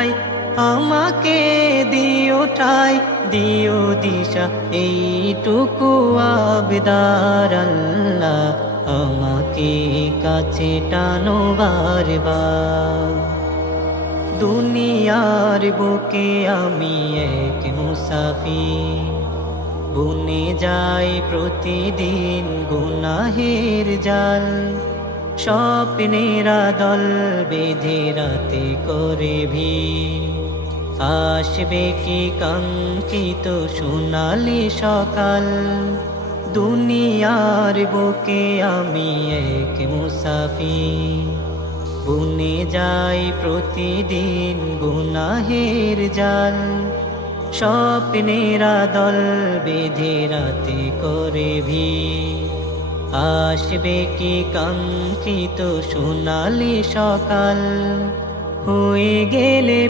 চাই, আমাকে দিও ঠাই, দিও দিশা, এইটুকু আবদার আল্লাহ, আমাকে কাছে টানো বারবার। দুনিয়ার বুকে আমি এক মুসাফির, বুনে যাই প্রতিদিন গুনাহের জাল, স্বপ্নেরা দল বেঁধে রাতে করে ভিড়, আসবে কি কাঙ্ক্ষিত সোনালি সকাল। দুনিয়ার বুকে আমি এক মুসাফির, বুনে যাই প্রতিদিন গুনাহের জাল, স্বপ্নেরা দল বেঁধে রাতে করে ভিড়, আসবে কি কাঙ্ক্ষিত সোনালি সকাল। হয়ে গেলে